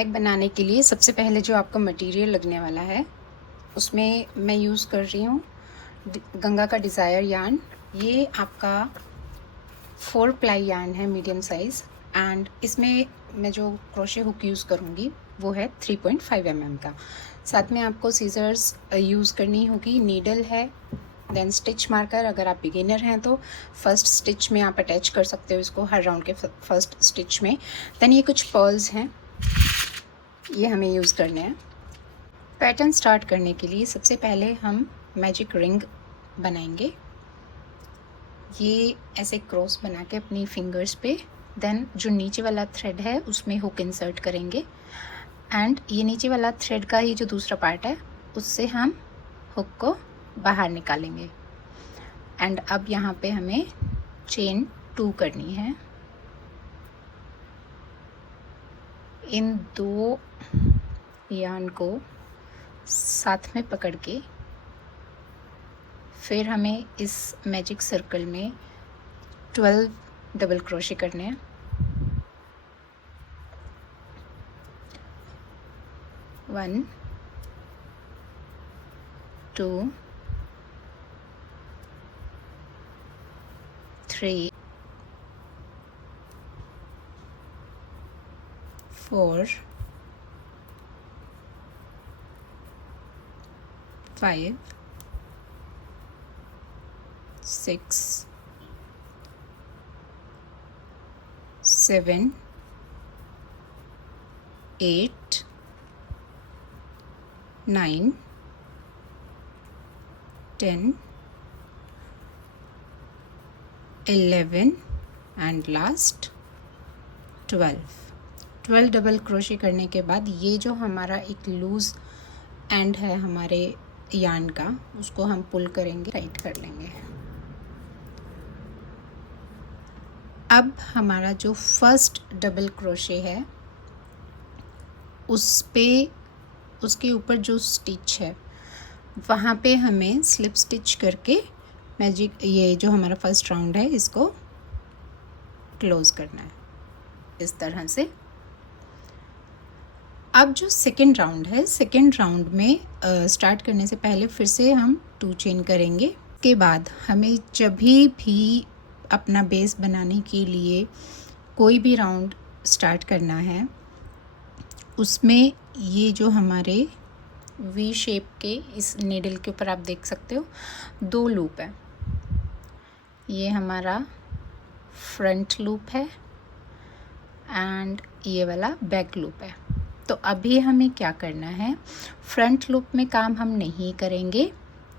Bag बनाने के लिए सबसे पहले जो आपका मटेरियल लगने वाला है उसमें मैं यूज़ कर रही हूँ गंगा का डिज़ायर यार्न। ये आपका 4 प्लाई यार्न है मीडियम साइज़, एंड इसमें मैं जो क्रोशे हुक यूज़ करूँगी वो है 3.5 mm का। साथ में आपको सीजर्स यूज़ करनी होगी, नीडल है, देन स्टिच मार्कर। अगर आप बिगिनर हैं तो फर्स्ट स्टिच में आप अटैच कर सकते हो इसको, हर राउंड के फर्स्ट स्टिच में। देन ये कुछ पर्ल्स हैं, ये हमें यूज़ करने हैं। पैटर्न स्टार्ट करने के लिए सबसे पहले हम मैजिक रिंग बनाएंगे। ये ऐसे क्रॉस बना के अपनी फिंगर्स पे, देन जो नीचे वाला थ्रेड है उसमें हुक इंसर्ट करेंगे, एंड ये नीचे वाला थ्रेड का ये जो दूसरा पार्ट है उससे हम हुक को बाहर निकालेंगे। एंड अब यहाँ पे हमें चेन 2 करनी है। इन 2 यार्न को साथ में पकड़ के फिर हमें इस मैजिक सर्कल में 12 डबल क्रोशे करने हैं। 1 2 3 4 5 6 7 8 9 10 11 एंड लास्ट 12 डबल क्रोशे करने के बाद ये जो हमारा एक लूज़ एंड है हमारे यार्न का, उसको हम पुल करेंगे, टाइट कर लेंगे। अब हमारा जो फर्स्ट डबल क्रोशे है उस पे, उसके ऊपर जो स्टिच है वहाँ पे हमें स्लिप स्टिच करके मैजिक, ये जो हमारा फर्स्ट राउंड है इसको क्लोज़ करना है इस तरह से। अब जो सेकेंड राउंड है, सेकेंड राउंड में स्टार्ट करने से पहले फिर से हम 2 चेन करेंगे। के बाद हमें जब भी अपना बेस बनाने के लिए कोई भी राउंड स्टार्ट करना है, उसमें ये जो हमारे वी शेप के इस नीडल के ऊपर आप देख सकते हो 2 लूप है। ये हमारा फ्रंट लूप है एंड ये वाला बैक लूप है। तो अभी हमें क्या करना है, फ्रंट लूप में काम हम नहीं करेंगे,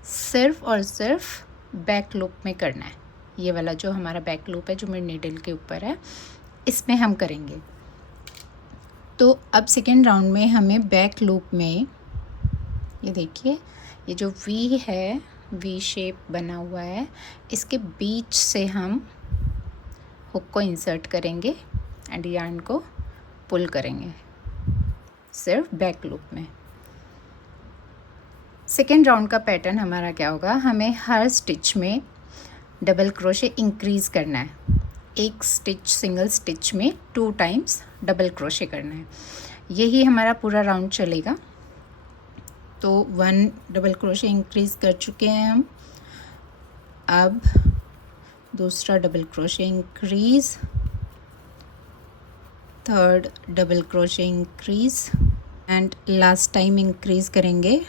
सिर्फ और सिर्फ बैक लूप में करना है। ये वाला जो हमारा बैक लूप है जो मेरे नीडल के ऊपर है, इसमें हम करेंगे। तो अब सेकेंड राउंड में हमें बैक लूप में, ये देखिए ये जो वी है, वी शेप बना हुआ है, इसके बीच से हम हुक को इंसर्ट करेंगे एंड यार्न को पुल करेंगे सिर्फ बैक लूप में। सेकेंड राउंड का पैटर्न हमारा क्या होगा, हमें हर स्टिच में डबल क्रोशे इंक्रीज़ करना है। एक स्टिच, सिंगल स्टिच में 2 टाइम्स डबल क्रोशे करना है। यही हमारा पूरा राउंड चलेगा। तो 1 डबल क्रोशे इंक्रीज़ कर चुके हैं हम। अब दूसरा double crochet increase, third double crochet increase and last time increase करेंगे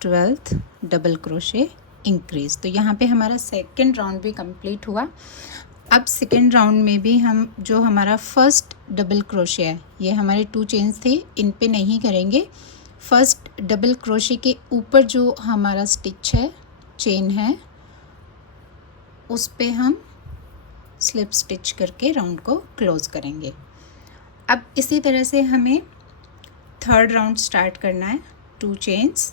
12th डबल क्रोशे इंक्रीज़। तो यहाँ पे हमारा सेकेंड राउंड भी कंप्लीट हुआ। अब सेकेंड राउंड में भी हम जो हमारा फर्स्ट डबल क्रोशे है, ये हमारे 2 चेन्स थे, इन पे नहीं करेंगे। फर्स्ट डबल क्रोशे के ऊपर जो हमारा स्टिच है, चेन है, उस पे हम स्लिप स्टिच करके राउंड को क्लोज़ करेंगे। अब इसी तरह से हमें थर्ड राउंड स्टार्ट करना है, 2 चेन्स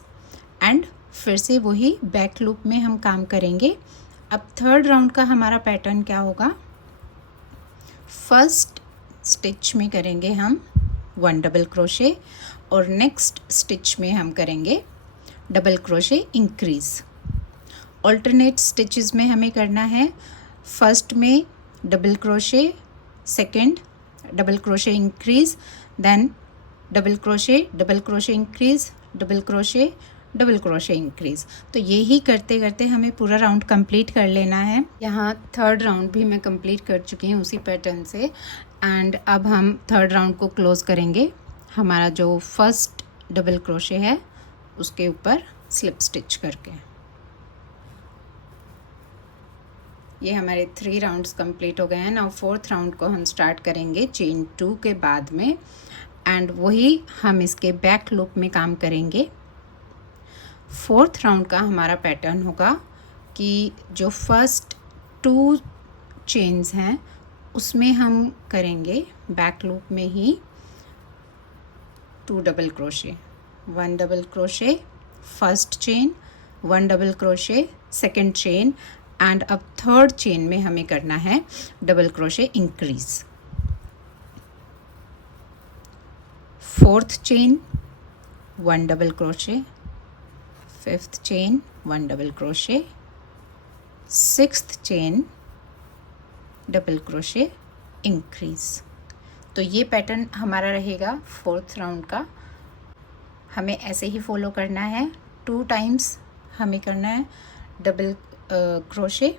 एंड फिर से वही बैक लूप में हम काम करेंगे। अब थर्ड राउंड का हमारा पैटर्न क्या होगा, फर्स्ट स्टिच में करेंगे हम 1 डबल क्रोशे और नेक्स्ट स्टिच में हम करेंगे double crochet increase. Alternate stitches में हमें करना है, फर्स्ट में double crochet, second double crochet increase, then double crochet increase, double crochet increase. तो यही करते करते हमें पूरा राउंड कंप्लीट कर लेना है। यहाँ थर्ड राउंड भी मैं कंप्लीट कर चुकी हूँ उसी पैटर्न से। एंड अब हम थर्ड राउंड को क्लोज़ करेंगे। हमारा जो फर्स्ट डबल क्रोशे है उसके ऊपर स्लिप स्टिच करके। ये हमारे 3 राउंड्स कंप्लीट हो गए हैं। नाउ फोर्थ राउंड को हम स्टार्ट करेंगे चेन 2 के बाद में, एंड वही हम इसके बैक लूप में काम करेंगे। फोर्थ राउंड का हमारा पैटर्न होगा कि जो फर्स्ट 2 चेन्स हैं उसमें हम करेंगे बैक लूप में ही 2 double crochet, 1 double crochet first chain, 1 double crochet second chain, and अब थर्ड चेन में हमें करना है double crochet increase. Fourth chain 1 double crochet, fifth chain 1 double crochet, sixth chain double crochet increase. तो ये pattern हमारा रहेगा फोर्थ राउंड का। हमें ऐसे ही फॉलो करना है। 2 टाइम्स हमें करना है डबल क्रोशे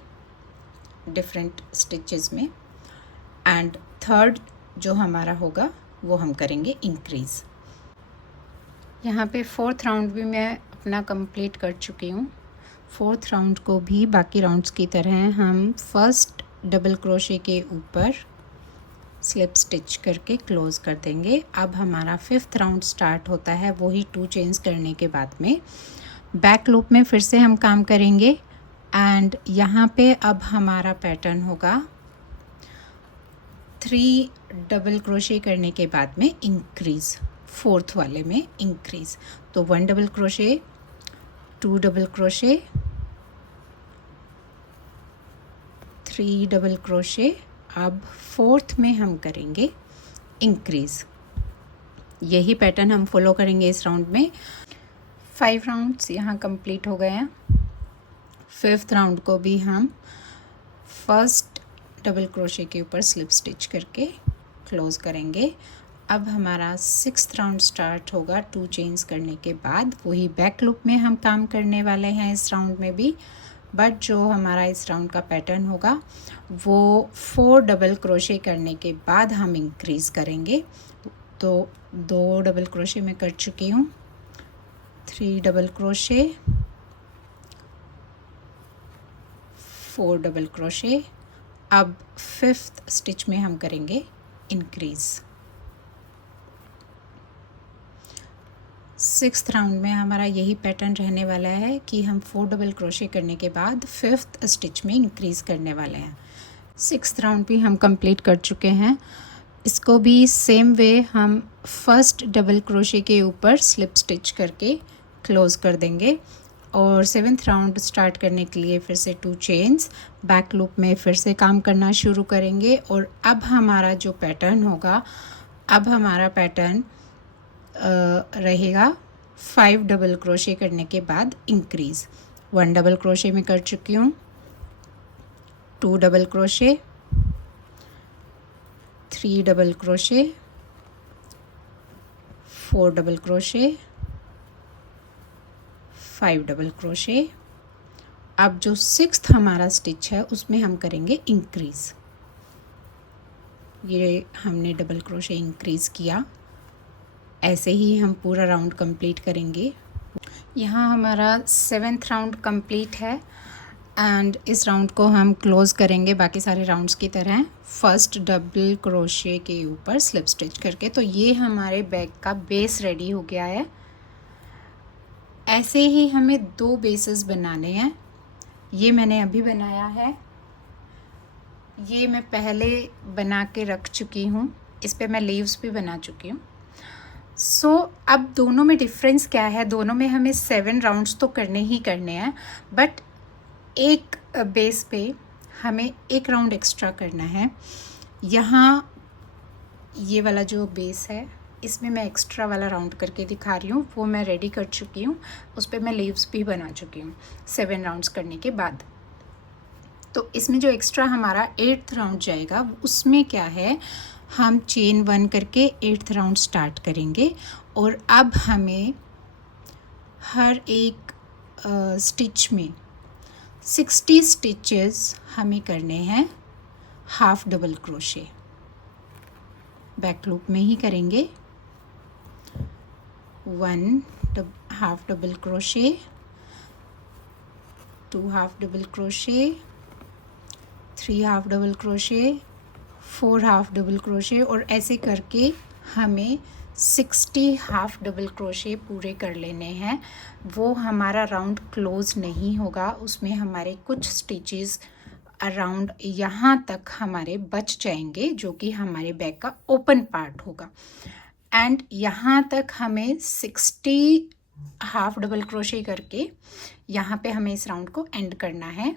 डिफरेंट स्टिचेस में, एंड थर्ड जो हमारा होगा वो हम करेंगे इंक्रीज़। यहाँ पे फोर्थ राउंड भी मैं अपना कंप्लीट कर चुकी हूँ। फोर्थ राउंड को भी बाकी राउंड्स की तरह हम फर्स्ट डबल क्रोशे के ऊपर स्लिप स्टिच करके क्लोज़ कर देंगे। अब हमारा फिफ्थ राउंड स्टार्ट होता है वही 2 चेन्स करने के बाद में। बैक लूप में फिर से हम काम करेंगे, एंड यहाँ पे अब हमारा पैटर्न होगा 3 डबल क्रोशे करने के बाद में इंक्रीज़, फोर्थ वाले में इंक्रीज़। तो 1 double crochet, 2 double crochet, 3 double crochet, अब फोर्थ में हम करेंगे इंक्रीज़। यही पैटर्न हम फॉलो करेंगे इस राउंड में। 5 राउंड्स यहाँ कंप्लीट हो गए हैं। फिफ्थ राउंड को भी हम फर्स्ट डबल क्रोशे के ऊपर स्लिप स्टिच करके क्लोज़ करेंगे। अब हमारा सिक्स्थ राउंड स्टार्ट होगा 2 चेन्स करने के बाद। वही बैक लूप में हम काम करने वाले हैं इस राउंड में भी, बट जो हमारा इस राउंड का पैटर्न होगा वो 4 डबल क्रोशे करने के बाद हम इंक्रीज़ करेंगे। तो 2 डबल क्रोशे मैं कर चुकी हूँ, 3 डबल क्रोशे, 4 डबल क्रोशे। अब फिफ्थ स्टिच में हम करेंगे इंक्रीज़। सिक्स्थ राउंड में हमारा यही पैटर्न रहने वाला है कि हम 4 डबल क्रोशे करने के बाद फिफ्थ स्टिच में इंक्रीज़ करने वाले हैं। सिक्स्थ राउंड भी हम कंप्लीट कर चुके हैं। इसको भी सेम वे हम फर्स्ट डबल क्रोशे के ऊपर स्लिप स्टिच करके क्लोज़ कर देंगे, और सेवन्थ राउंड स्टार्ट करने के लिए फिर से 2 चेन्स बैक लूप में फिर से काम करना शुरू करेंगे। और अब हमारा जो पैटर्न होगा, अब हमारा पैटर्न रहेगा 5 डबल क्रोशे करने के बाद इंक्रीज़। 1 डबल क्रोशे में कर चुकी हूँ, 2 double crochet, 3 double crochet, 4 double crochet, 5 double crochet. अब जो सिक्स्थ हमारा स्टिच है उसमें हम करेंगे इंक्रीज़। ये हमने डबल क्रोशे इंक्रीज़ किया। ऐसे ही हम पूरा राउंड कंप्लीट करेंगे। यहाँ हमारा 7th राउंड कंप्लीट है, एंड इस राउंड को हम क्लोज़ करेंगे बाकी सारे राउंड्स की तरह फर्स्ट डबल क्रोशे के ऊपर स्लिप स्टिच करके। तो ये हमारे बैग का बेस रेडी हो गया है। ऐसे ही हमें 2 बेसेस बनाने हैं। ये मैंने अभी बनाया है, ये मैं पहले बना के रख चुकी हूँ। इस पे मैं लीव्स भी बना चुकी हूँ। सो अब दोनों में डिफरेंस क्या है, दोनों में हमें 7 राउंड्स तो करने ही करने हैं, बट एक बेस पे हमें 1 राउंड एक्स्ट्रा करना है। यहाँ ये वाला जो बेस है इसमें मैं एक्स्ट्रा वाला राउंड करके दिखा रही हूँ, वो मैं रेडी कर चुकी हूँ। उस पर मैं लीव्स भी बना चुकी हूँ 7 राउंड्स करने के बाद। तो इसमें जो एक्स्ट्रा हमारा 8th राउंड जाएगा उसमें क्या है, हम चेन 1 करके 8th राउंड स्टार्ट करेंगे। और अब हमें हर एक स्टिच में 60 स्टिचेस हमें करने हैं half double crochet. Back loop में ही करेंगे। 1 half double crochet, 2 half double crochet, 3 half double crochet, 4 half double crochet, और ऐसे करके हमें 60 हाफ डबल क्रोशे पूरे कर लेने हैं। वो हमारा राउंड क्लोज नहीं होगा, उसमें हमारे कुछ स्टिचेस अराउंड यहाँ तक हमारे बच जाएंगे, जो कि हमारे बैक का ओपन पार्ट होगा। एंड यहाँ तक हमें 60 हाफ डबल क्रोशे करके यहाँ पे हमें इस राउंड को एंड करना है।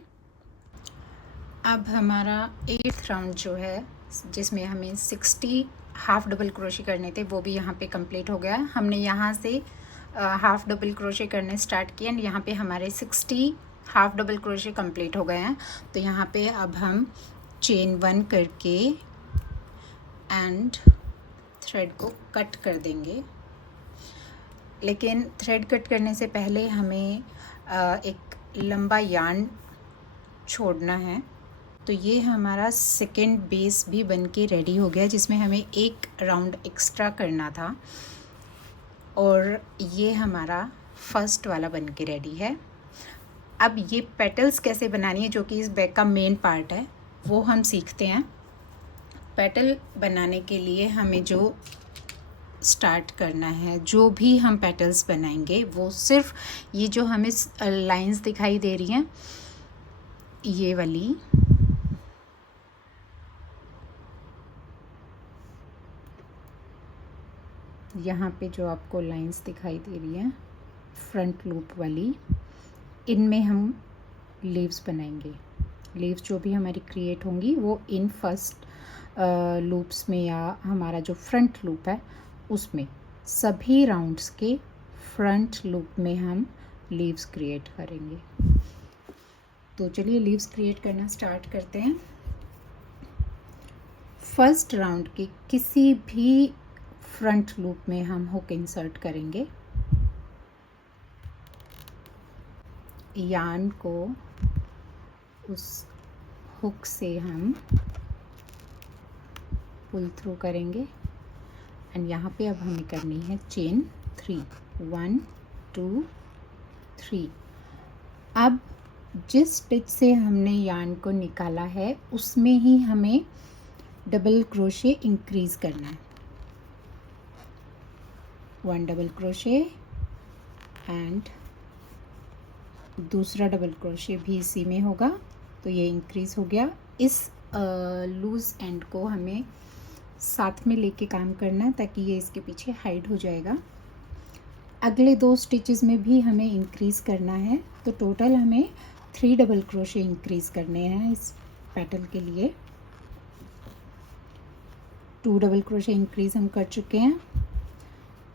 अब हमारा 8th राउंड जो है, जिसमें हमें 60 हाफ डबल क्रोशे करने थे, वो भी यहाँ पे कंप्लीट हो गया। हमने यहाँ से हाफ डबल क्रोशे करने स्टार्ट किए एंड यहाँ पे हमारे 60 हाफ डबल क्रोशे कंप्लीट हो गए हैं। तो यहाँ पे अब हम चेन 1 करके एंड थ्रेड को कट कर देंगे। लेकिन थ्रेड कट करने से पहले हमें एक लंबा यार्न छोड़ना है। तो ये हमारा सेकेंड बेस भी बन के रेडी हो गया, जिसमें हमें एक राउंड एक्स्ट्रा करना था, और ये हमारा फर्स्ट वाला बन के रेडी है। अब ये पेटल्स कैसे बनानी है, जो कि इस बैग का मेन पार्ट है, वो हम सीखते हैं। पेटल बनाने के लिए हमें जो स्टार्ट करना है, जो भी हम पेटल्स बनाएंगे, वो सिर्फ ये जो हमें लाइंस दिखाई दे रही हैं, ये वाली, यहाँ पे जो आपको लाइंस दिखाई दे रही हैं फ्रंट लूप वाली, इनमें हम लीव्स बनाएंगे। लीव्स जो भी हमारी क्रिएट होंगी वो इन फर्स्ट लूप्स में, या हमारा जो फ्रंट लूप है उसमें, सभी राउंड्स के फ्रंट लूप में हम लीव्स क्रिएट करेंगे। तो चलिए लीव्स क्रिएट करना स्टार्ट करते हैं। फर्स्ट राउंड के किसी भी फ्रंट लूप में हम हुक इंसर्ट करेंगे। यार्न को उस हुक से हम पुल थ्रू करेंगे एंड यहाँ पे अब हमें करनी है चेन 3, 1 2 3। अब जिस स्टिच से हमने यार्न को निकाला है उसमें ही हमें डबल क्रोशे इंक्रीज करना है। 1 डबल क्रोशे एंड दूसरा डबल क्रोशे भी इसी में होगा, तो ये इंक्रीज हो गया। इस लूज एंड को हमें साथ में लेके काम करना है, ताकि ये इसके पीछे हाइड हो जाएगा। अगले 2 स्टिचेस में भी हमें इंक्रीज करना है, तो टोटल हमें 3 डबल क्रोशे इंक्रीज करने हैं इस पैटर्न के लिए। 2 डबल क्रोशे इंक्रीज हम कर चुके हैं।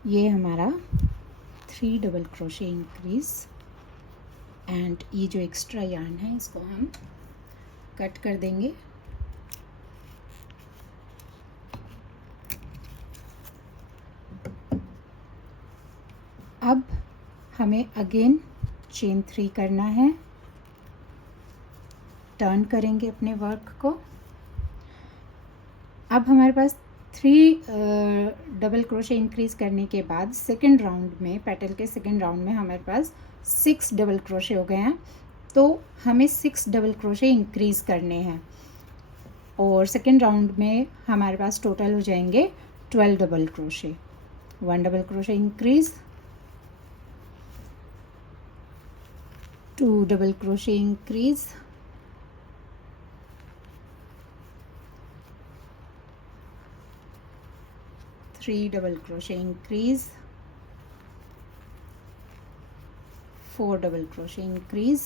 ये हमारा 3 डबल क्रोशे इंक्रीज, एंड ये जो एक्स्ट्रा यार्न है इसको हम कट कर देंगे। अब हमें अगेन चेन 3 करना है। टर्न करेंगे अपने वर्क को। अब हमारे पास 3 डबल क्रोशे इंक्रीज करने के बाद सेकेंड राउंड में, पेटल के सेकेंड राउंड में हमारे पास 6 डबल क्रोशे हो गए हैं। तो हमें 6 डबल क्रोशे इंक्रीज करने हैं, और सेकेंड राउंड में हमारे पास टोटल हो जाएंगे 12 double crochet. 1 double crochet increase, 2 double crochet increase, 3 double crochet increase, 4 double crochet increase,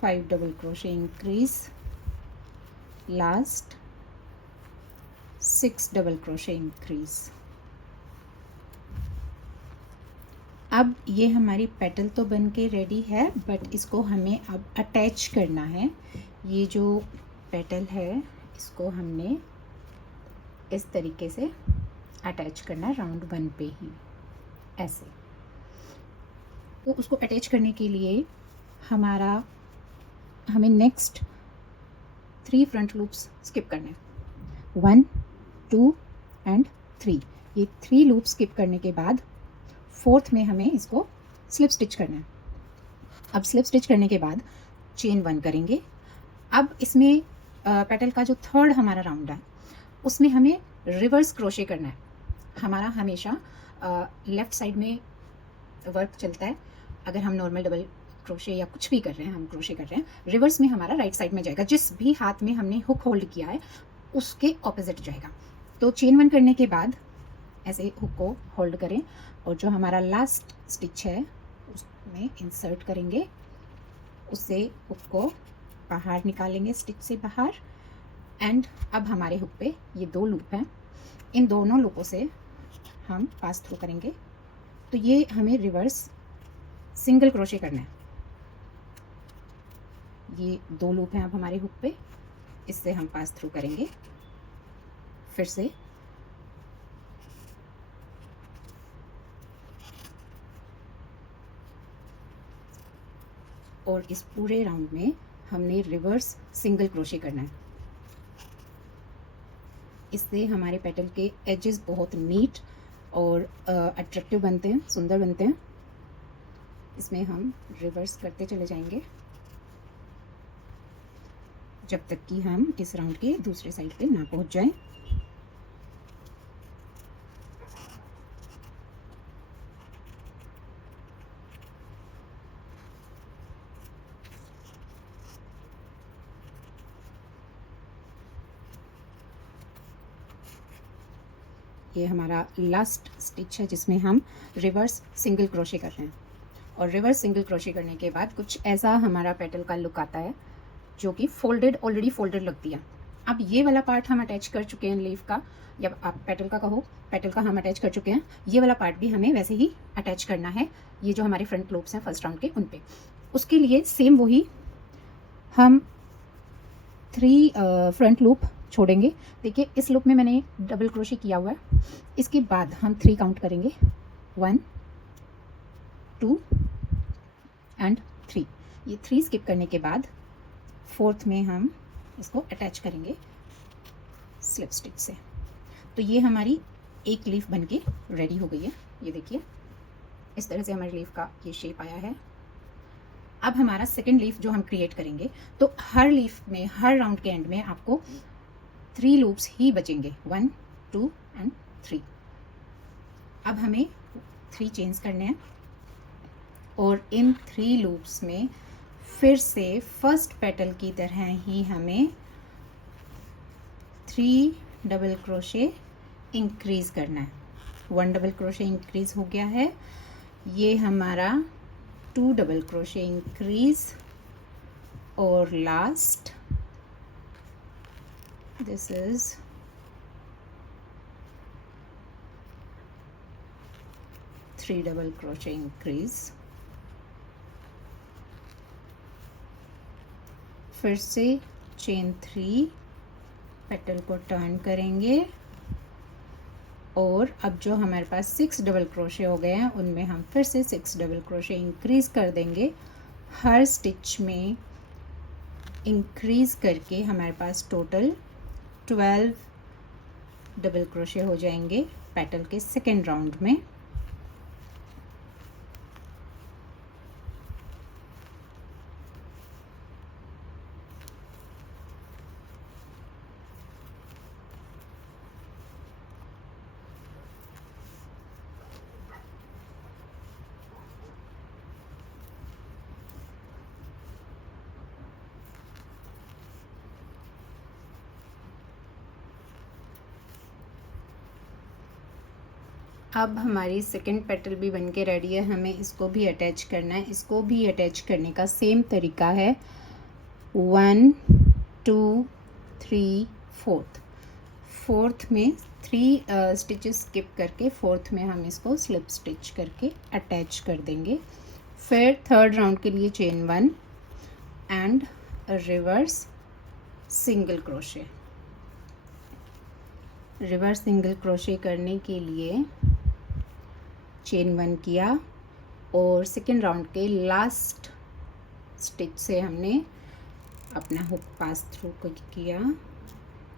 5 double crochet increase, last 6 double crochet increase. अब ये हमारी पेटल तो बन के रेडी है, बट इसको हमें अब अटैच करना है। ये जो पेटल है इसको हमने इस तरीके से अटैच करना है राउंड 1 पे ही, ऐसे। तो उसको अटैच करने के लिए हमें नेक्स्ट 3 फ्रंट लूप्स स्किप करने हैं, 1 2 एंड 3। ये 3 लूप स्किप करने के बाद 4th में हमें इसको स्लिप स्टिच करना है। अब स्लिप स्टिच करने के बाद चेन 1 करेंगे। अब इसमें पेटल का जो 3rd हमारा राउंड है उसमें हमें रिवर्स क्रोशे करना है। हमारा हमेशा लेफ़्ट साइड में वर्क चलता है। अगर हम नॉर्मल डबल क्रोशे या कुछ भी कर रहे हैं, हम क्रोशे कर रहे हैं, रिवर्स में हमारा राइट साइड में जाएगा। जिस भी हाथ में हमने हुक होल्ड किया है उसके ऑपोजिट जाएगा। तो चेन 1 करने के बाद ऐसे हुक को होल्ड करें और जो हमारा लास्ट स्टिच है उसमें इंसर्ट करेंगे, उससे हुक को बाहर निकालेंगे, स्टिच से बाहर। एंड अब हमारे हुक पे ये 2 लूप हैं, इन दोनों लूपों से हम पास थ्रू करेंगे। तो ये हमें रिवर्स सिंगल क्रोशे करना है। ये 2 लूप हैं अब हमारे हुक पे, इससे हम पास थ्रू करेंगे फिर से। और इस पूरे राउंड में हमने रिवर्स सिंगल क्रोशे करना है। इससे हमारे पेटल के एजेस बहुत नीट और अट्रैक्टिव बनते हैं, सुंदर बनते हैं। इसमें हम रिवर्स करते चले जाएंगे जब तक कि हम इस राउंड के दूसरे साइड पे ना पहुंच जाएं। ये हमारा लास्ट स्टिच है जिसमें हम रिवर्स सिंगल क्रोशे कर रहे हैं। और रिवर्स सिंगल क्रोशे करने के बाद कुछ ऐसा हमारा पेटल का लुक आता है जो कि फोल्डेड, ऑलरेडी फोल्डेड लगती है। अब ये वाला पार्ट हम अटैच कर चुके हैं लीफ का, या आप पेटल का कहो, पेटल का हम अटैच कर चुके हैं। ये वाला पार्ट भी हमें वैसे ही अटैच करना है, ये जो हमारे फ्रंट लूप्स हैं फर्स्ट राउंड के उन पे। उसके लिए सेम वही हम 3 फ्रंट लूप छोड़ेंगे। देखिए इस लूप में मैंने डबल क्रोशे किया हुआ है। इसके बाद हम 3 काउंट करेंगे, 1 2 एंड 3। ये 3 स्किप करने के बाद 4th में हम इसको अटैच करेंगे स्लिप स्टिच से। तो ये हमारी एक लीफ बनके रेडी हो गई है। ये देखिए इस तरह से हमारी लीफ का ये शेप आया है। अब हमारा सेकेंड लीफ जो हम क्रिएट करेंगे, तो हर लीफ में, हर राउंड के एंड में आपको 3 लूप्स ही बचेंगे, 1 2 एंड 3। अब हमें 3 चेन्स करने हैं और इन 3 लूप्स में फिर से फर्स्ट पेटल की तरह ही हमें 3 डबल क्रोशे इंक्रीज करना है। 1 डबल क्रोशे इंक्रीज हो गया है। ये हमारा 2 डबल क्रोशे इंक्रीज और last this is 3 double crochet increase. फिर से चेन 3, पेटल को टर्न करेंगे और अब जो हमारे पास 6 डबल क्रोशे हो गए हैं उनमें हम फिर से 6 डबल क्रोशे इंक्रीज कर देंगे। हर स्टिच में इंक्रीज करके हमारे पास टोटल 12 डबल क्रोशे हो जाएंगे पेटल के सेकेंड राउंड में। अब हमारी सेकेंड पेटल भी बनके रेडी है। हमें इसको भी अटैच करना है। इसको भी अटैच करने का सेम तरीका है, 1 2 3 4। फोर्थ में 3 स्टिचेस स्किप करके फोर्थ में हम इसको स्लिप स्टिच करके अटैच कर देंगे। फिर थर्ड राउंड के लिए chain 1 and reverse single crochet. Reverse single crochet करने के लिए चेन 1 किया और सेकेंड राउंड के लास्ट स्टिच से हमने अपना हुक पास थ्रू किया।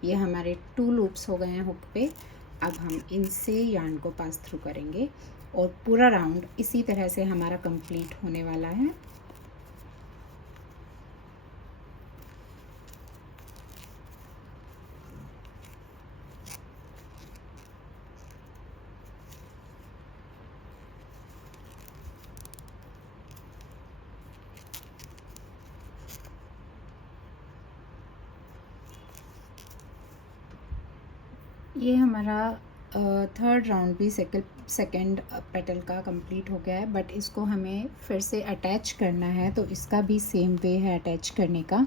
ये हमारे 2 लूप्स हो गए हैं हुक पे। अब हम इनसे यार्न को पास थ्रू करेंगे और पूरा राउंड इसी तरह से हमारा कंप्लीट होने वाला है। ये हमारा थर्ड राउंड भी सेकंड पेटल का कंप्लीट हो गया है, बट इसको हमें फिर से अटैच करना है, तो इसका भी सेम वे है अटैच करने का।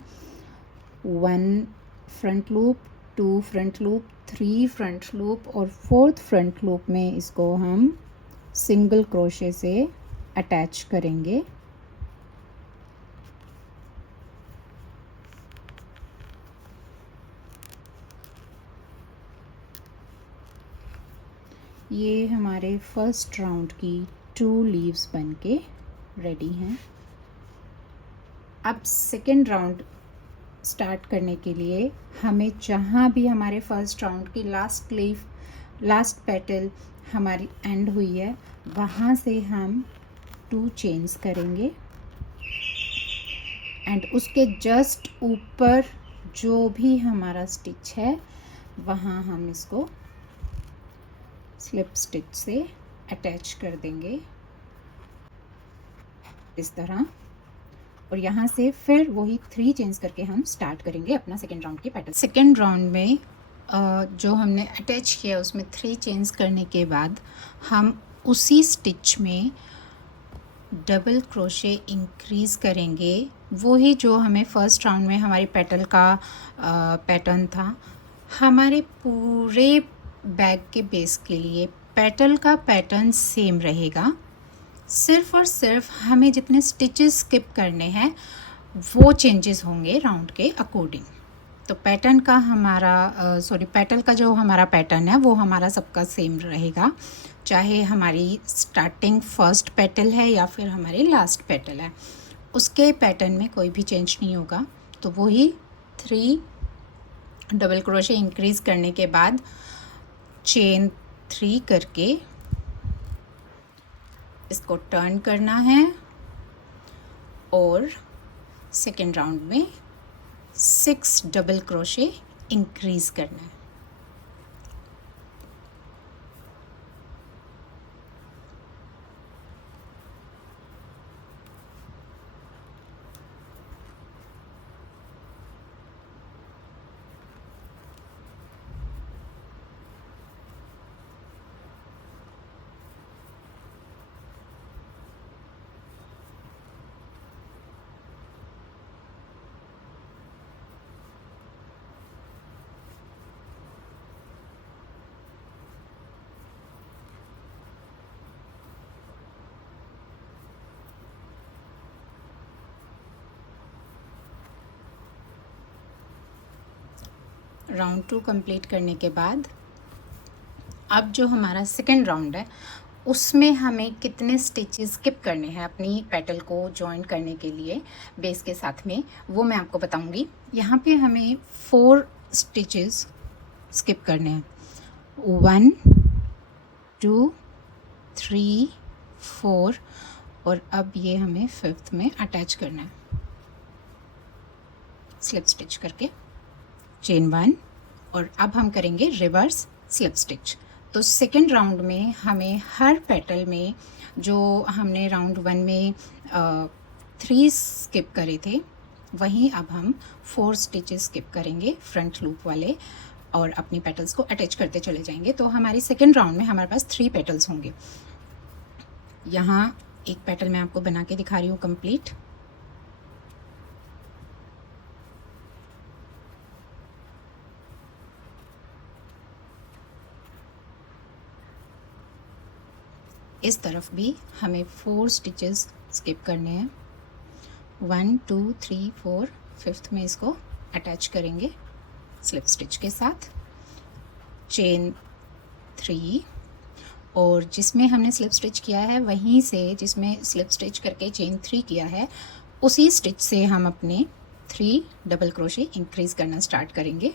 1 front loop, 2 front loop, 3 front loop और 4th फ्रंट लूप में इसको हम सिंगल क्रोशे से अटैच करेंगे। ये हमारे फर्स्ट राउंड की 2 लीव्स बनके रेडी हैं। अब सेकेंड राउंड स्टार्ट करने के लिए हमें जहाँ भी हमारे फर्स्ट राउंड की लास्ट पेटल हमारी एंड हुई है, वहाँ से हम 2 चेन्स करेंगे एंड उसके जस्ट ऊपर जो भी हमारा स्टिच है वहाँ हम इसको स्लिप स्टिच से अटैच कर देंगे इस तरह। और यहाँ से फिर वही 3 चेन्स करके हम स्टार्ट करेंगे अपना सेकेंड राउंड की पैटर्न। सेकेंड राउंड में जो हमने अटैच किया उसमें 3 चेन्स करने के बाद हम उसी स्टिच में डबल क्रोशे इंक्रीज़ करेंगे। वही जो हमें फर्स्ट राउंड में हमारी पेटल का पैटर्न था। हमारे पूरे बैग के बेस के लिए पेटल का पैटर्न सेम रहेगा, सिर्फ और सिर्फ हमें जितने स्टिचेस स्किप करने हैं वो चेंजेस होंगे राउंड के अकॉर्डिंग। तो पैटर्न का पेटल का जो हमारा पैटर्न है वो हमारा सबका सेम रहेगा, चाहे हमारी स्टार्टिंग फर्स्ट पेटल है या फिर हमारी लास्ट पेटल है, उसके पैटर्न में कोई भी चेंज नहीं होगा। तो वही 3 डबल क्रोशे इंक्रीज़ करने के बाद चेन 3 करके इसको टर्न करना है और सेकेंड राउंड में 6 डबल क्रोशे इंक्रीज़ करना है। राउंड 2 कंप्लीट करने के बाद अब जो हमारा सेकेंड राउंड है उसमें हमें कितने स्टिचेस स्किप करने हैं अपनी पेटल को जॉइन करने के लिए बेस के साथ में, वो मैं आपको बताऊंगी। यहाँ पे हमें 4 स्टिचेस स्किप करने हैं, 1 2 3 4 और अब ये हमें 5th में अटैच करना है स्लिप स्टिच करके चेन 1। और अब हम करेंगे रिवर्स स्लिप स्टिच। तो सेकेंड राउंड में हमें हर पेटल में जो हमने राउंड 1 में 3 स्किप करे थे वहीं अब हम 4 स्टिचेस स्किप करेंगे फ्रंट लूप वाले और अपनी पेटल्स को अटैच करते चले जाएंगे। तो हमारी सेकेंड राउंड में हमारे पास 3 पेटल्स होंगे। यहाँ एक पेटल मैं आपको बना के दिखा रही हूँ कंप्लीट। इस तरफ भी हमें 4 स्टिचेस स्किप करने हैं। 1 2 3 4, फिफ्थ में इसको अटैच करेंगे स्लिप स्टिच के साथ, चेन 3, और जिसमें हमने स्लिप स्टिच किया है वहीं से, जिसमें स्लिप स्टिच करके चेन 3 किया है, उसी स्टिच से हम अपने 3 डबल क्रोशे इंक्रीज़ करना स्टार्ट करेंगे।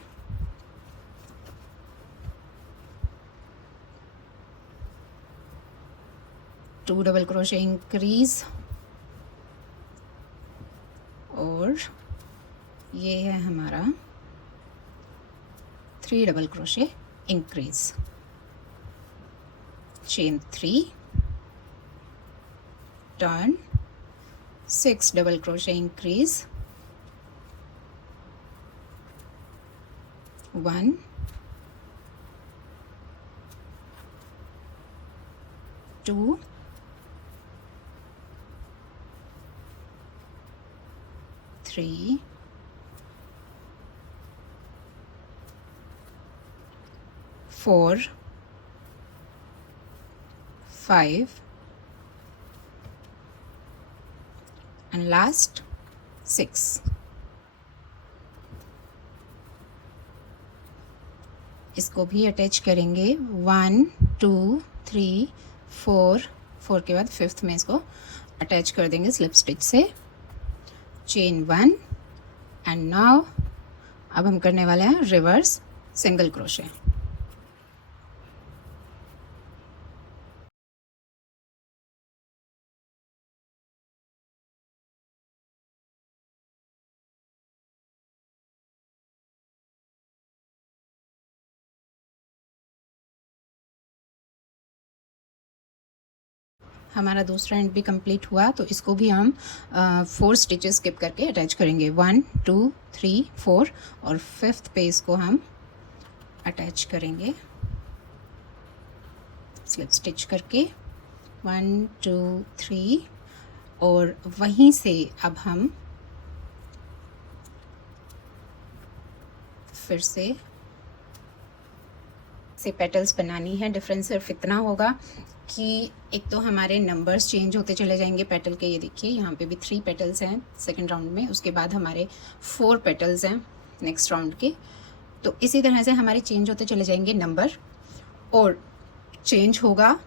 टू डबल क्रोशे इंक्रीज़, और ये है हमारा 3 double crochet increase, chain 3, turn, 6 double crochet increase, 1 2 3 4 5 and last 6। इसको भी अटैच करेंगे 1 2 3 4, 4 के बाद फिफ्थ में इसको अटैच कर देंगे स्लिप स्टिच से, चेन 1, एंड नाउ अब हम करने वाले हैं रिवर्स सिंगल क्रोशे। हमारा दूसरा एंड भी कंप्लीट हुआ, तो इसको भी हम 4 स्टिचेस स्किप करके अटैच करेंगे, 1 2 3 4, और फिफ्थ पे इसको हम अटैच करेंगे स्लिप स्टिच करके 1 2 3, और वहीं से अब हम फिर से पेटल्स बनानी है। डिफरेंस सिर्फ इतना होगा कि एक तो हमारे नंबर्स चेंज होते चले जाएंगे पेटल के। ये देखिए यहाँ पे भी 3 पेटल्स हैं सेकंड राउंड में, उसके बाद हमारे 4 पेटल्स हैं नेक्स्ट राउंड के। तो इसी तरह से हमारे चेंज होते चले जाएंगे नंबर, और चेंज होगा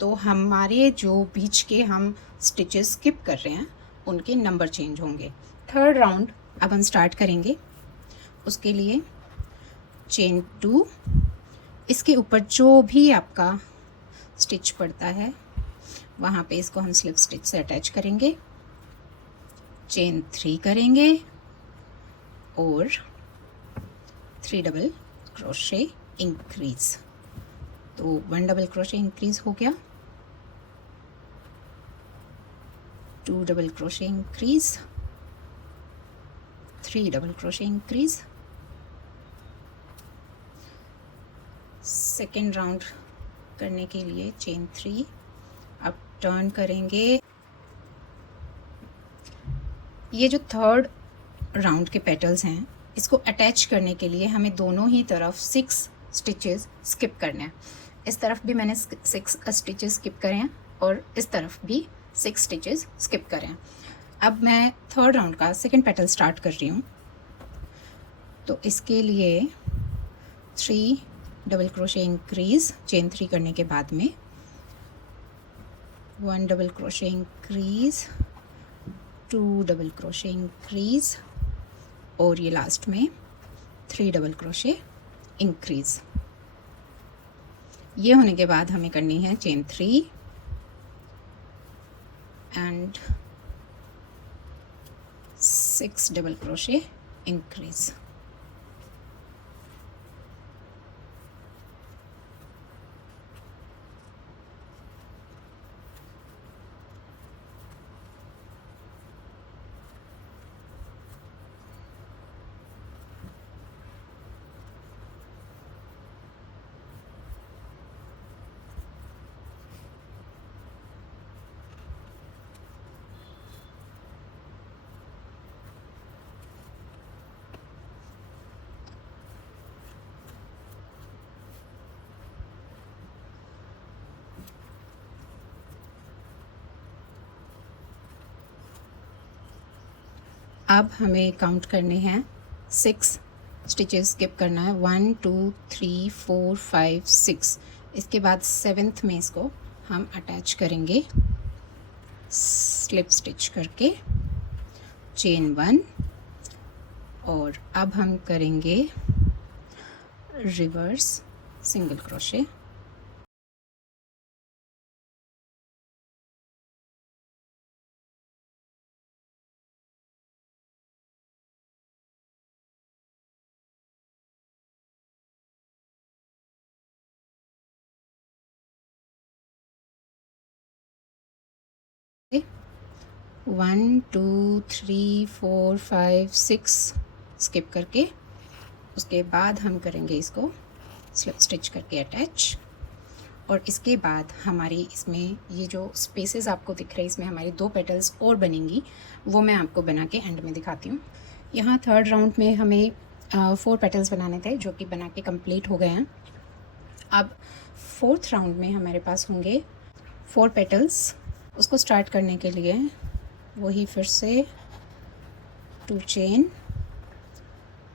तो हमारे जो बीच के हम स्टिचेस स्किप कर रहे हैं उनके नंबर चेंज होंगे। थर्ड राउंड अब हम स्टार्ट करेंगे। उसके लिए चेन 2, इसके ऊपर जो भी आपका स्टिच पड़ता है वहाँ पे इसको हम स्लिप स्टिच से अटैच करेंगे, चेन 3 करेंगे और 3 डबल क्रोशे इंक्रीज। तो 1 डबल क्रोशे इंक्रीज हो गया, 2 double crochet increase, 3 double crochet increase. Second round करने के लिए चेन 3, अब टर्न करेंगे। ये जो थर्ड राउंड के पेटल्स हैं इसको अटैच करने के लिए हमें दोनों ही तरफ 6 स्टिचेस स्किप करने हैं। इस तरफ भी मैंने 6 स्टिचेस स्किप करे हैं और इस तरफ भी 6 स्टिचेस स्किप करे हैं। अब मैं थर्ड राउंड का सेकेंड पेटल स्टार्ट कर रही हूँ। तो इसके लिए 3 डबल क्रोशे इंक्रीज, चेन 3 करने के बाद में 1 double crochet increase, 2 double crochet increase, और ये लास्ट में 3 डबल क्रोशे इंक्रीज। ये होने के बाद हमें करनी है chain 3 and 6 double crochet increase. अब हमें काउंट करने हैं 6 स्टिचेस स्किप करना है, 1 2 3 4 5 6। इसके बाद 7th में इसको हम अटैच करेंगे स्लिप स्टिच करके, चेन 1। और अब हम करेंगे reverse single crochet, one two three four five six skip करके, उसके बाद हम करेंगे इसको स्लिप स्टिच करके अटैच। और इसके बाद हमारी इसमें ये जो स्पेसेस आपको दिख रहे हैं, इसमें हमारी 2 पेटल्स और बनेंगी, वो मैं आपको बना के एंड में दिखाती हूँ। यहाँ 3rd राउंड में हमें 4 पेटल्स बनाने थे, जो कि बना के कंप्लीट हो गए हैं। अब 4th राउंड में हमारे पास होंगे 4 पेटल्स। उसको स्टार्ट करने के लिए वही फिर से 2 चेन,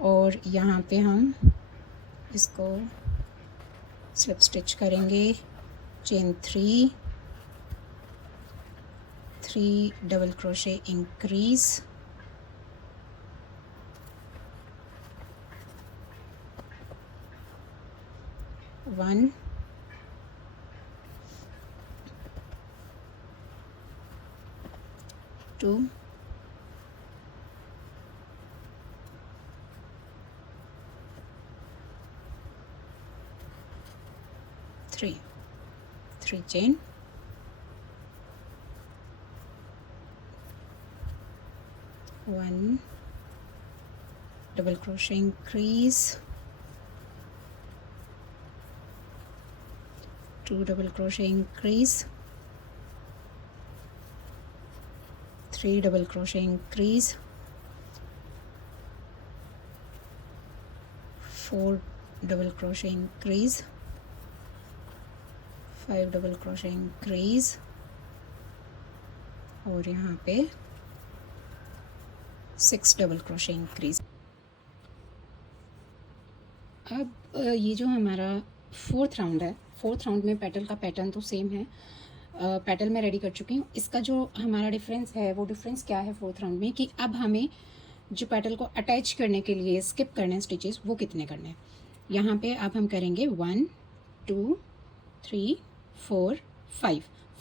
और यहाँ पे हम इसको स्लिप स्टिच करेंगे, chain 3 double crochet increase, 1 2 3 chain, 1 double crochet increase, 2 double crochet increase, 3 double crochet increase, 4 double crochet increase, 5 double crochet increase, और यहाँ पे 6 डबल क्रोशे इंक्रीज। अब ये जो हमारा 4th राउंड है, 4th राउंड में पेटल का पैटर्न तो सेम है, पेटल मैं रेडी कर चुकी हूँ। इसका जो हमारा डिफरेंस है, वो डिफरेंस क्या है 4th राउंड में, कि अब हमें जो पेटल को अटैच करने के लिए स्किप करने हैं स्टिचेस, वो कितने करने हैं। यहाँ पे अब हम करेंगे 1 2 3 4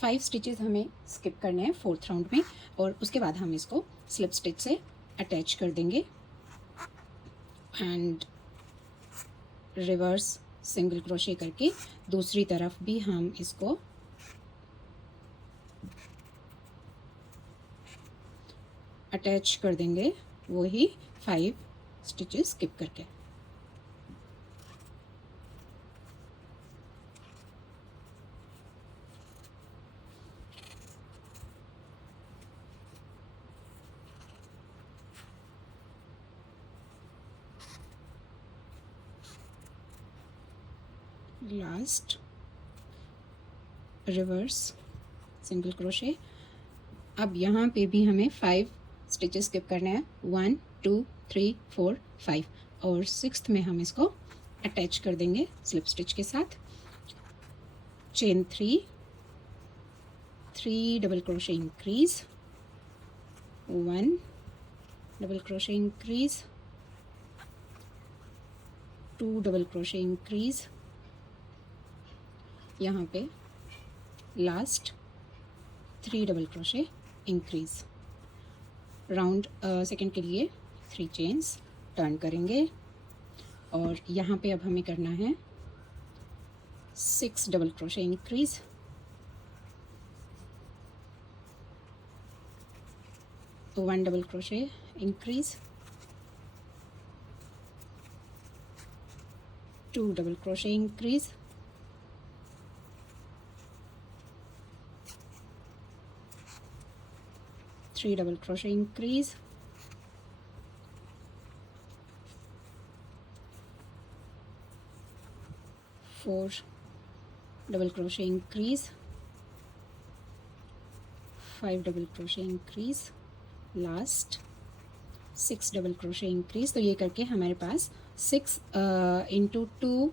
5 स्टिचेस हमें स्किप करने हैं 4th राउंड में, और उसके बाद हम इसको स्लिप स्टिच से अटैच कर देंगे एंड रिवर्स सिंगल क्रोशे करके दूसरी तरफ भी हम इसको अटैच कर देंगे, वही 5 स्टिचेस स्किप करके। Last reverse single crochet. अब यहाँ पे भी हमें 5 स्टिचेस स्किप करने हैं, 1 2 3 4 5, और 6th में हम इसको अटैच कर देंगे स्लिप स्टिच के साथ, chain 3 double crochet increase, 1 double crochet increase, 2 double crochet increase, यहाँ पे last 3 double crochet increase. Round second के लिए 3 चेन्स टर्न करेंगे, और यहाँ पे अब हमें करना है 6 double crochet increase, 1 double crochet increase, 2 double crochet increase, 3 double crochet increase, 4 double crochet increase, 5 double crochet increase, last 6 double crochet increase. तो ये करके हमारे पास 6 इंटू 2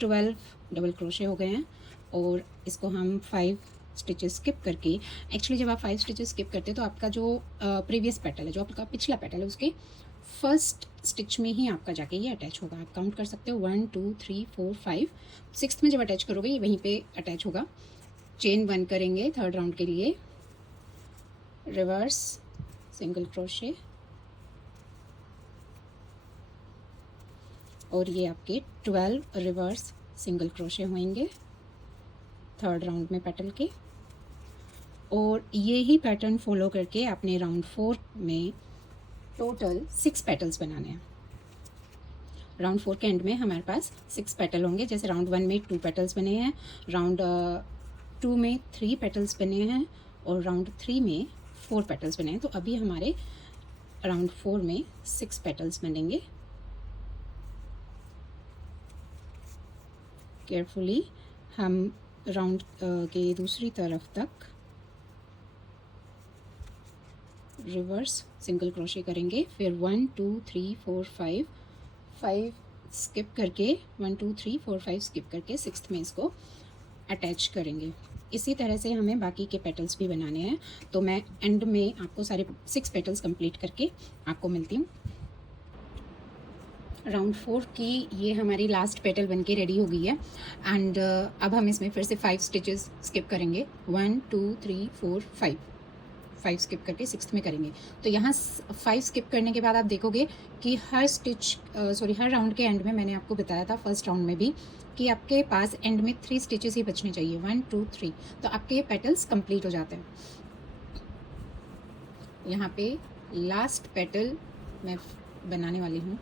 12 डबल क्रोशे हो गए हैं। और इसको हम 5 स्टिचेस स्किप करके, एक्चुअली जब आप 5 स्टिचेस स्किप करते हैं तो आपका जो प्रीवियस पेटल है, जो आपका पिछला पेटल है, उसके फर्स्ट स्टिच में ही आपका जाके ये अटैच होगा। आप काउंट कर सकते हो 1 2 3 4 5, सिक्स्थ में जब अटैच करोगे ये वहीं पे अटैच होगा। चेन 1 करेंगे थर्ड राउंड के लिए, रिवर्स सिंगल क्रोशे, और ये आपके 12 रिवर्स सिंगल क्रोशे होंगे थर्ड राउंड में पेटल के। और ये ही पैटर्न फॉलो करके आपने राउंड 4 में टोटल 6 पेटल्स बनाने हैं। राउंड 4 के एंड में हमारे पास 6 पेटल होंगे। जैसे राउंड 1 में 2 पेटल्स बने हैं, राउंड 2 में 3 पेटल्स बने हैं, और राउंड 3 में 4 पेटल्स बने हैं। तो अभी हमारे राउंड 4 में 6 पेटल्स बनेंगे। केयरफुली हम राउंड के दूसरी तरफ तक रिवर्स सिंगल क्रोशे करेंगे, फिर 1 2 3 4 5 स्किप करके 1 2 3 4 5 स्किप करके सिक्स्थ में इसको अटैच करेंगे। इसी तरह से हमें बाकी के पेटल्स भी बनाने हैं। तो मैं एंड में आपको सारे 6 पेटल्स कंप्लीट करके आपको मिलती हूँ। राउंड 4 की ये हमारी लास्ट पेटल बनके रेडी हो गई है। एंड अब हम इसमें फिर से 5 स्टिचेस स्किप करेंगे, 1 2 3 4 5 स्किप करके सिक्स्थ में करेंगे। तो यहाँ 5 स्किप करने के बाद आप देखोगे कि हर राउंड के एंड में मैंने आपको बताया था फर्स्ट राउंड में भी कि आपके पास एंड में 3 स्टिचेस ही बचने चाहिए, 1 2 3। तो आपके ये पेटल्स कंप्लीट हो जाते हैं। यहाँ पे लास्ट पेटल मैं बनाने वाली हूँ।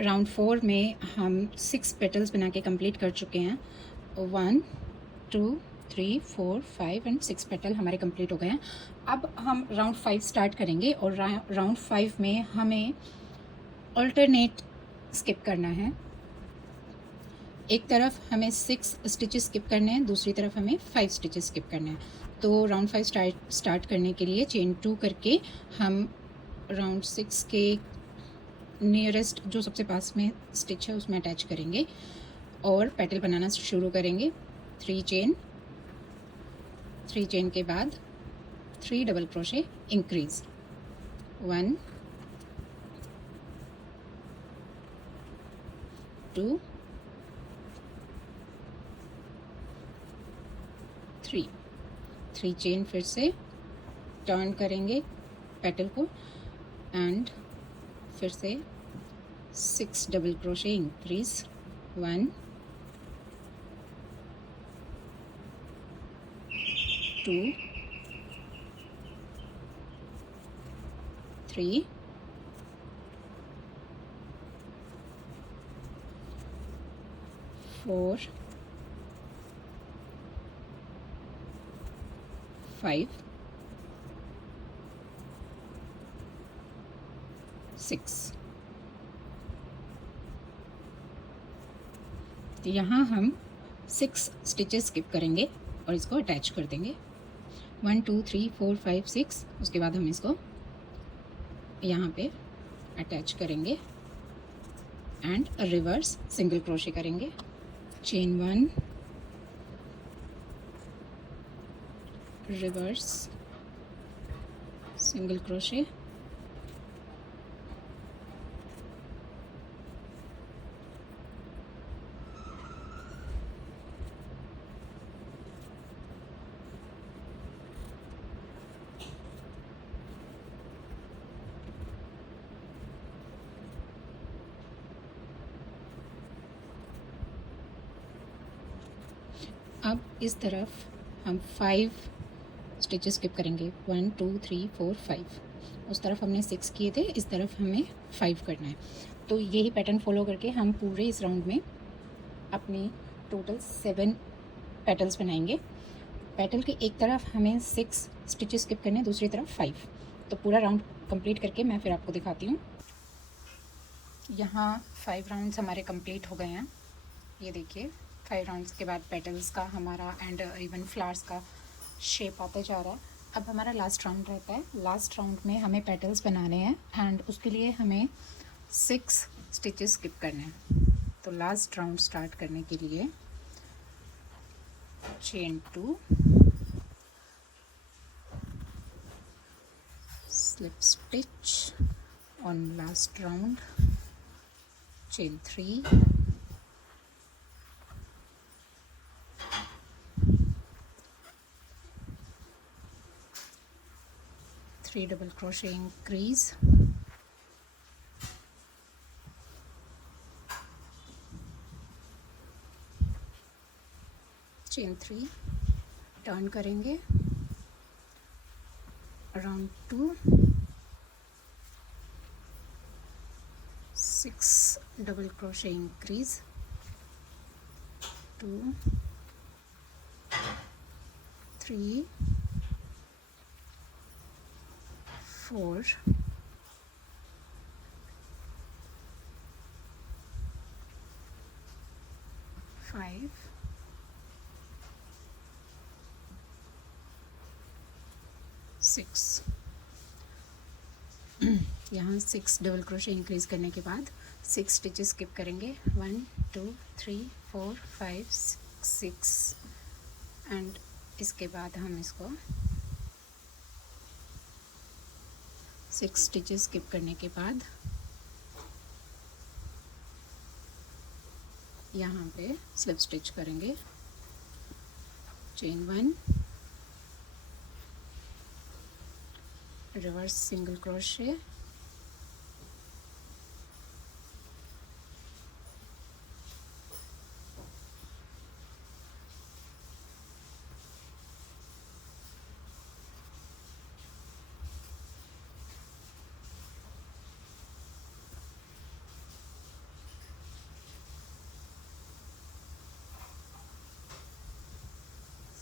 राउंड 4 में हम 6 पेटल्स बना के कंप्लीट कर चुके हैं। 1 2 3 4 5 एंड 6 पेटल हमारे कंप्लीट हो गए हैं। अब हम राउंड 5 स्टार्ट करेंगे और राउंड 5 में हमें अल्टरनेट स्किप करना है। एक तरफ हमें 6 स्टिचेस स्किप करने हैं, दूसरी तरफ हमें 5 स्टिचेस स्किप करने हैं। तो राउंड 5 स्टार्ट करने के लिए चेन 2 करके हम राउंड 6 के नियरेस्ट जो सबसे पास में स्टिच है उसमें अटैच करेंगे और पेटल बनाना शुरू करेंगे। 3 चेन के बाद 3 डबल क्रोशे इंक्रीज, 1 2 3 चेन फिर से टर्न करेंगे पेटल को एंड फिर से 6 डबल क्रोशे इंक्रीज, 1 2 3 4 5 6। तो यहाँ हम 6 स्टिचेस स्किप करेंगे और इसको अटैच कर देंगे, 1 2 3 4 5 6। उसके बाद हम इसको यहाँ पे अटैच करेंगे एंड रिवर्स सिंगल क्रोशे करेंगे। चेन 1, रिवर्स सिंगल क्रोशे, अब इस तरफ हम 5 स्टिचेस स्किप करेंगे, 1 2 3 4 5। उस तरफ हमने 6 किए थे, इस तरफ हमें 5 करना है। तो यही पैटर्न फॉलो करके हम पूरे इस राउंड में अपनी टोटल 7 पेटल्स बनाएंगे। पेटल के एक तरफ हमें 6 स्टिचेस स्किप करने, दूसरी तरफ 5। तो पूरा राउंड कंप्लीट करके मैं फिर आपको दिखाती हूँ। यहाँ 5 राउंड्स हमारे कंप्लीट हो गए हैं। ये देखिए 5 राउंड्स के बाद पेटल्स का हमारा एंड इवन फ्लावर्स का शेप आता जा रहा है। अब हमारा लास्ट राउंड रहता है। लास्ट राउंड में हमें पेटल्स बनाने हैं एंड उसके लिए हमें 6 स्टिचेस स्किप करने हैं। तो लास्ट राउंड स्टार्ट करने के लिए chain 2, slip stitch on last round, chain 3, three double crochet increase, chain 3, turn करेंगे around 2, 6 double crochet increase, 2, 3, 4, 5, 6। यहाँ 6 डबल क्रोशे इंक्रीज करने के बाद 6 स्टिचेस स्किप करेंगे। 1 2 3 4 5 6 एंड इसके बाद हम इसको 6 स्टिचेस स्किप करने के बाद यहाँ पे स्लिप स्टिच करेंगे। Chain 1, reverse single crochet,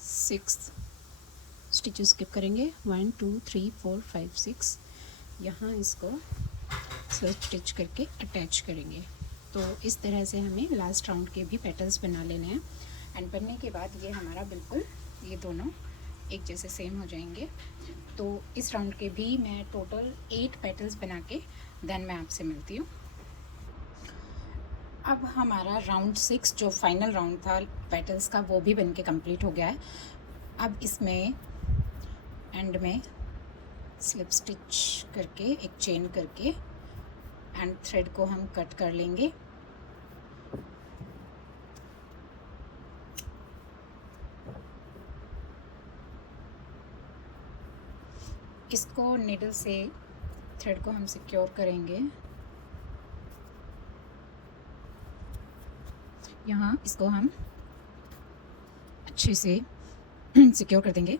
six stitches skip करेंगे। 1 2 3 4 5 6 यहाँ इसको स्लिप स्टिच करके अटैच करेंगे। तो इस तरह से हमें लास्ट राउंड के भी पेटल्स बना लेने हैं एंड बनने के बाद ये हमारा बिल्कुल ये दोनों एक जैसे सेम हो जाएंगे। तो इस राउंड के भी मैं टोटल 8 पेटल्स बना के देन मैं आपसे मिलती हूँ। अब हमारा राउंड 6 जो फाइनल राउंड था पेटल्स का वो भी बनके कंप्लीट हो गया है। अब इसमें एंड में स्लिप स्टिच करके एक चेन करके एंड थ्रेड को हम कट कर लेंगे। इसको नीडल से थ्रेड को हम सिक्योर करेंगे। यहाँ इसको हम अच्छे से सिक्योर कर देंगे।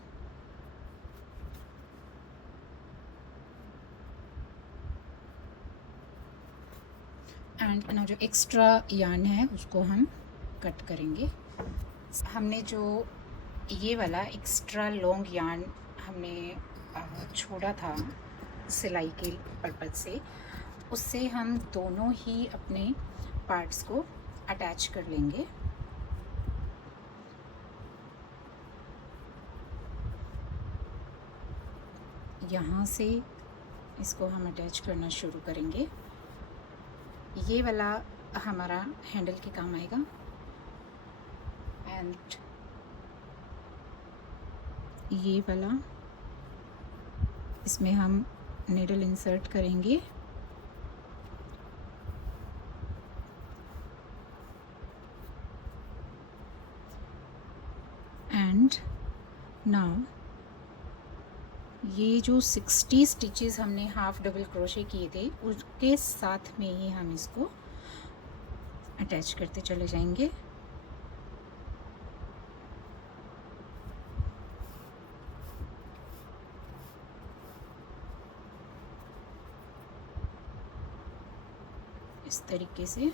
एंड ना जो एक्स्ट्रा यार्न है उसको हम कट करेंगे। हमने जो ये वाला एक्स्ट्रा लॉन्ग यार्न हमने छोड़ा था सिलाई के पर्पज़ से, उससे हम दोनों ही अपने पार्ट्स को अटैच कर लेंगे। यहाँ से इसको हम अटैच करना शुरू करेंगे। ये वाला हमारा हैंडल के काम आएगा एंड ये वाला इसमें हम नीडल इंसर्ट करेंगे एंड नाउ ये जो 60 स्टिचेस हमने हाफ डबल क्रोशे किए थे उसके साथ में ही हम इसको अटैच करते चले जाएंगे। इस तरीके से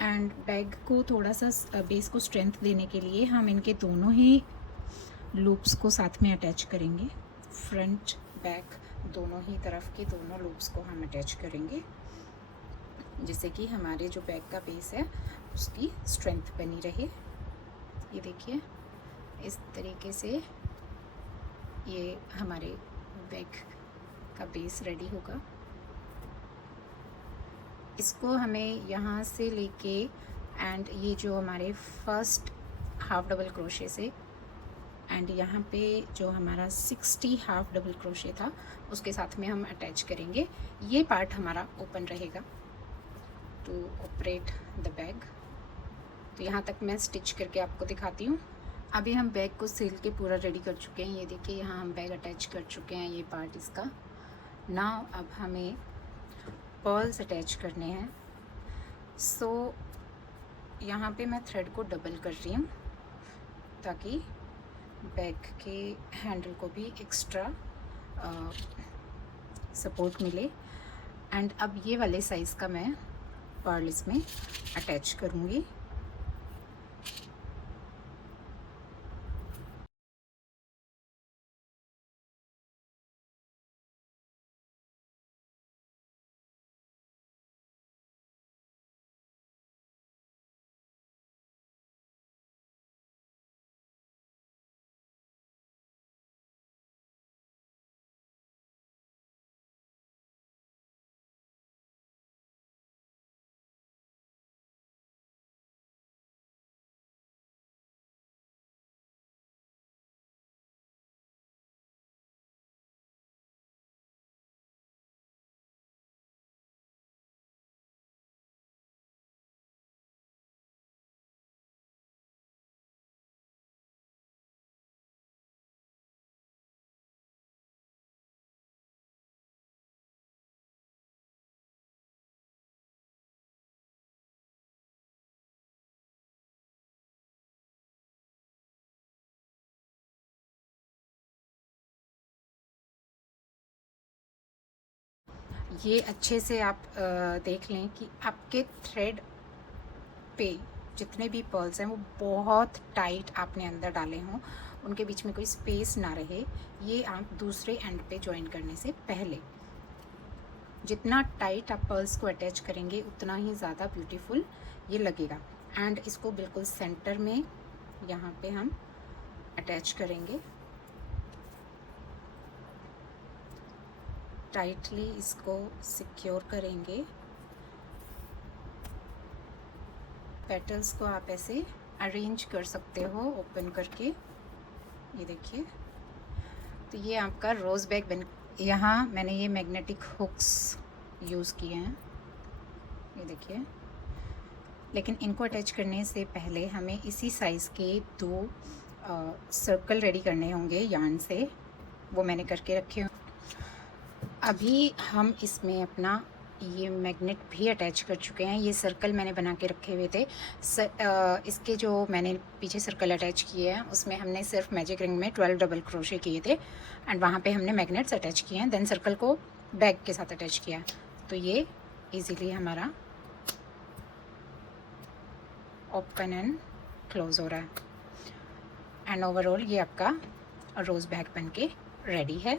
एंड बैग को थोड़ा सा बेस को स्ट्रेंथ देने के लिए हम इनके दोनों ही लूप्स को साथ में अटैच करेंगे। फ्रंट बैक दोनों ही तरफ के दोनों लूप्स को हम अटैच करेंगे जिससे कि हमारे जो बैग का बेस है उसकी स्ट्रेंथ बनी रहे। ये देखिए इस तरीके से ये हमारे बैग का बेस रेडी होगा। इसको हमें यहाँ से लेके एंड ये जो हमारे फर्स्ट हाफ डबल क्रोशे से एंड यहाँ पे जो हमारा 60 हाफ डबल क्रोशे था उसके साथ में हम अटैच करेंगे। ये पार्ट हमारा ओपन रहेगा टू ऑपरेट द बैग। तो यहाँ तक मैं स्टिच करके आपको दिखाती हूँ। अभी हम बैग को सिल के पूरा रेडी कर चुके हैं। ये देखिए यहाँ हम बैग अटैच कर चुके हैं, ये पार्ट इसका। नाउ अब हमें पर्ल्स अटैच करने हैं। सो यहाँ पे मैं थ्रेड को डबल कर रही हूँ ताकि बैग के हैंडल को भी एक्स्ट्रा सपोर्ट मिले। एंड अब ये वाले साइज़ का मैं पर्ल इसमें अटैच करूँगी। ये अच्छे से आप देख लें कि आपके थ्रेड पे जितने भी पर्ल्स हैं वो बहुत टाइट आपने अंदर डाले हों, उनके बीच में कोई स्पेस ना रहे। ये आप दूसरे एंड पे ज्वाइन करने से पहले जितना टाइट आप पर्ल्स को अटैच करेंगे उतना ही ज़्यादा ब्यूटीफुल ये लगेगा। एंड इसको बिल्कुल सेंटर में यहाँ पे हम अटैच करेंगे। टाइटली इसको सिक्योर करेंगे। पेटल्स को आप ऐसे अरेंज कर सकते हो ओपन करके। ये देखिए, तो ये आपका रोज़ बैग बन। यहाँ मैंने ये मैग्नेटिक हुक्स यूज़ किए हैं, ये देखिए। लेकिन इनको अटैच करने से पहले हमें इसी साइज़ के 2 सर्कल रेडी करने होंगे यार्न से, वो मैंने करके रखे हैं। अभी हम इसमें अपना ये मैग्नेट भी अटैच कर चुके हैं। ये सर्कल मैंने बना के रखे हुए थे। इसके जो मैंने पीछे सर्कल अटैच किए हैं उसमें हमने सिर्फ मैजिक रिंग में 12 डबल क्रोशे किए थे एंड वहाँ पे हमने मैग्नेट्स अटैच किए हैं। देन सर्कल को बैग के साथ अटैच किया है, तो ये इजीली हमारा ओपन एंड क्लोज हो रहा है। एंड ओवरऑल ये आपका रोज़ बैग बन के रेडी है।